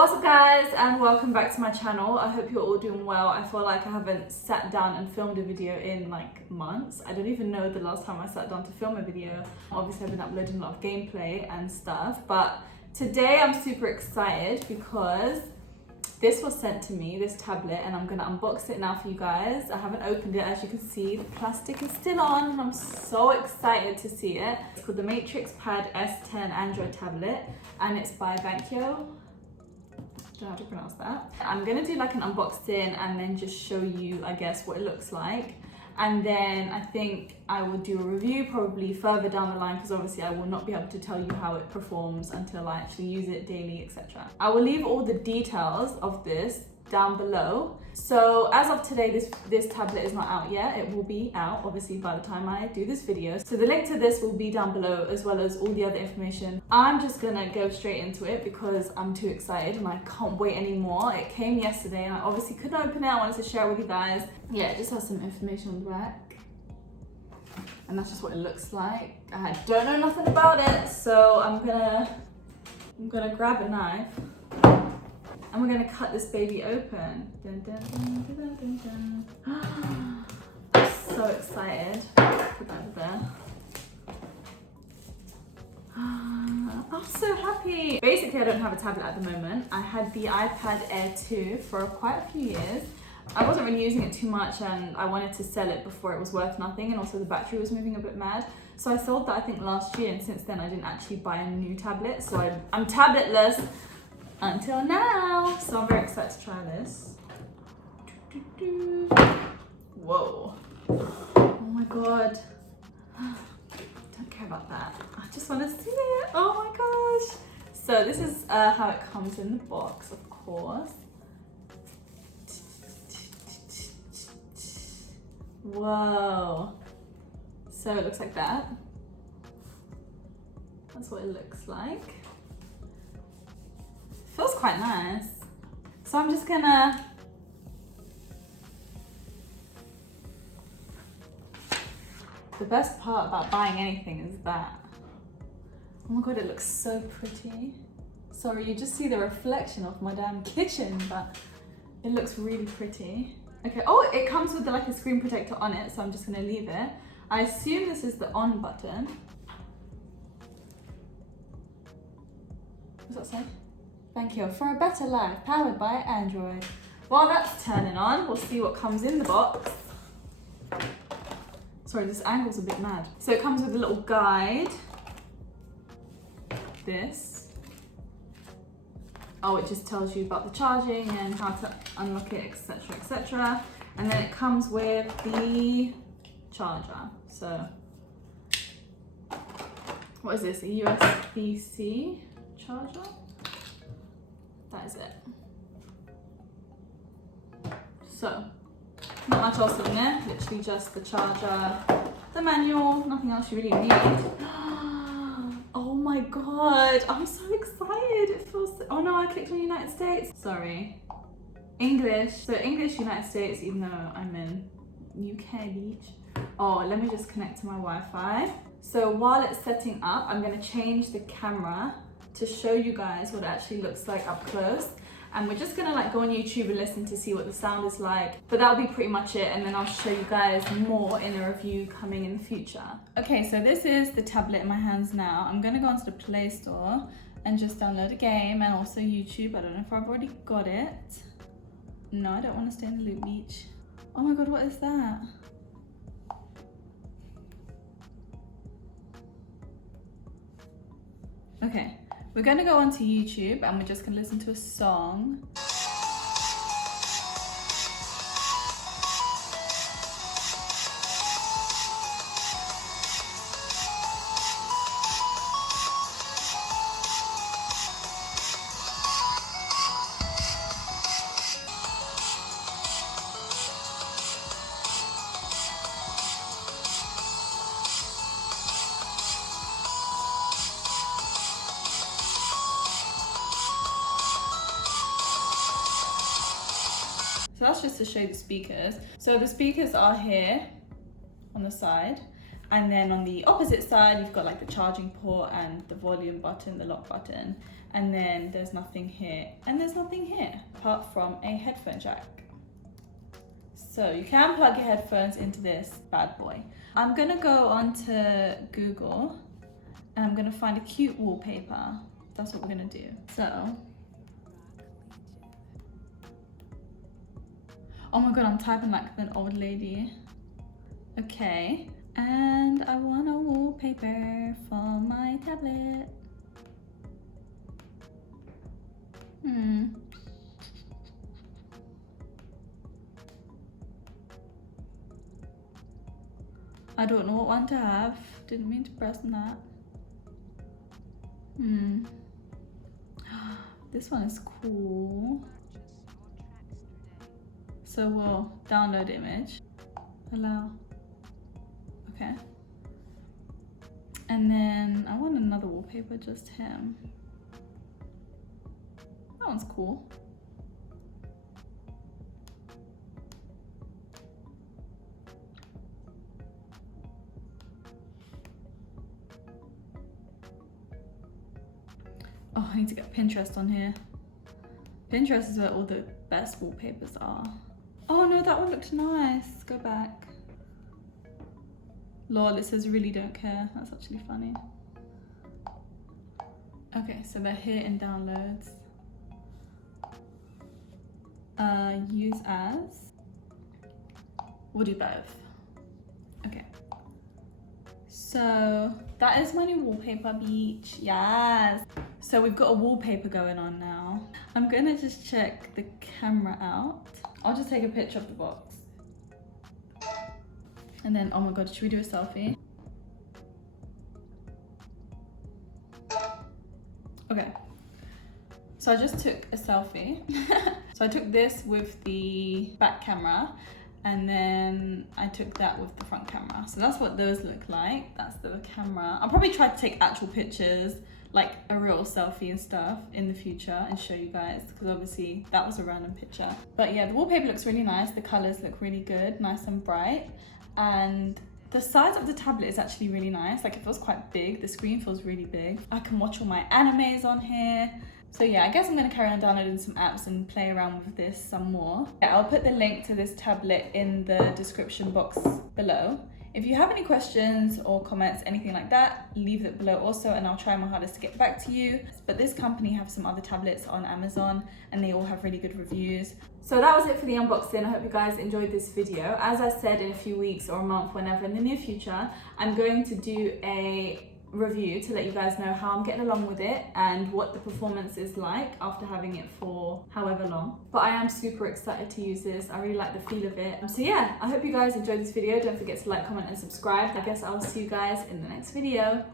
What's up guys, and welcome back to my channel. I hope you're all doing well. I feel like I haven't sat down and filmed a video in like months. I don't even know the last time I sat down to film a video. Obviously I've been uploading a lot of gameplay and stuff, but today I'm super excited because this was sent to me, this tablet, and I'm gonna unbox it now for you guys. I haven't opened it, as you can see. The plastic is still on and I'm so excited to see it. It's called the matrixpad s10 Android tablet and it's by Vankyo. I don't know how to pronounce that. I'm gonna do like an unboxing and then just show you, I guess, what it looks like. And then I think I will do a review probably further down the line, because obviously I will not be able to tell you how it performs until I actually use it daily, etc. I will leave all the details of this down below. So as of today, this tablet is not out yet. It will be out obviously by the time I do this video. So the link to this will be down below, as well as all the other information. I'm just gonna go straight into it because I'm too excited and I can't wait anymore. It came yesterday and I obviously couldn't open it. I wanted to share it with you guys. Yeah, it just has some information on the back. And that's just what it looks like. I don't know nothing about it, so I'm gonna grab a knife. And we're gonna cut this baby open. Dun, dun, dun, dun, dun, dun. I'm so excited. Put that there. I'm so happy. Basically, I don't have a tablet at the moment. I had the iPad Air 2 for quite a few years. I wasn't really using it too much and I wanted to sell it before it was worth nothing, and also the battery was moving a bit mad. So I sold that I think last year, and since then I didn't actually buy a new tablet. So I'm tabletless until now, so I'm very excited to try this. Whoa. Oh my god. Don't care about that. I just want to see it. Oh my gosh. So this is how it comes in the box, of course. Whoa. So it looks like that. That's what it looks like. Feels quite nice. So I'm just gonna the best part about buying anything is that, oh my god, it looks so pretty. Sorry, you just see the reflection of my damn kitchen, but it looks really pretty. Okay, oh, it comes with like a screen protector on it, so I'm just gonna leave it. I assume this is the on button. What's that say? Thank you. For a better life, powered by Android. While that's turning on, we'll see what comes in the box. Sorry, this angle's a bit mad. So it comes with a little guide. This. Oh, it just tells you about the charging and how to unlock it, etc, etc. And then it comes with the charger. So, what is this? A USB-C charger? That is it. So, not much else in there, literally just the charger, the manual, nothing else you really need. Oh my god, I'm so excited. It feels, oh no, I clicked on United States. Sorry. English, so English, United States, even though I'm in UK beach. Oh, let me just connect to my Wi-Fi. So while it's setting up, I'm gonna change the camera to show you guys what it actually looks like up close, and we're just gonna like go on YouTube and listen to see what the sound is like, but that'll be pretty much it, and then I'll show you guys more in a review coming in the future. Okay, so this is the tablet in my hands now. I'm gonna go onto the Play Store and just download a game, and also YouTube. I don't know if I've already got it. No, I don't want to stay in the Loop Beach. Oh my god, what is that? Okay. We're gonna go onto YouTube and we're just gonna listen to a song. So that's just to show the speakers. So the speakers are here on the side, And then on the opposite side, you've got like the charging port and the volume button, the lock button. And then there's nothing here and there's nothing here apart from a headphone jack. So you can plug your headphones into this bad boy. I'm gonna go onto Google and I'm gonna find a cute wallpaper. That's what we're gonna do. So, oh my god, I'm typing like an old lady. Okay, and I want a wallpaper for my tablet. I don't know what one to have. Didn't mean to press on that. This one is cool. So we'll download image. Allow. Okay. And then I want another wallpaper, just him. That one's cool. Oh, I need to get Pinterest on here. Pinterest is where all the best wallpapers are. Oh no, that one looked nice. Go back. Lol, it says really don't care. That's actually funny. Okay, so they're here in downloads. Use as. We'll do both. Okay. So that is my new wallpaper, beach. Yes. So we've got a wallpaper going on now. I'm gonna just check the camera out. I'll just take a picture of the box. And then, oh my god, should we do a selfie? Okay. So I just took a selfie. So I took this with the back camera and then I took that with the front camera. So that's what those look like. That's the camera. I'll probably try to take actual pictures, like a real selfie and stuff in the future and show you guys, because obviously that was a random picture. But yeah, the wallpaper looks really nice. The colors look really good, nice and bright. And the size of the tablet is actually really nice. Like it feels quite big. The screen feels really big. I can watch all my animes on here. So yeah, I guess I'm gonna carry on downloading some apps and play around with this some more. Yeah, I'll put the link to this tablet in the description box below. If you have any questions or comments, anything like that, leave it below also and I'll try my hardest to get back to you. But this company have some other tablets on Amazon and they all have really good reviews. So that was it for the unboxing. I hope you guys enjoyed this video. As I said, in a few weeks or a month, whenever in the near future, I'm going to do a review to let you guys know how I'm getting along with it and what the performance is like after having it for however long. But I am super excited to use this. I really like the feel of it. So yeah, I hope you guys enjoyed this video. Don't forget to like, comment and subscribe. I guess I'll see you guys in the next video.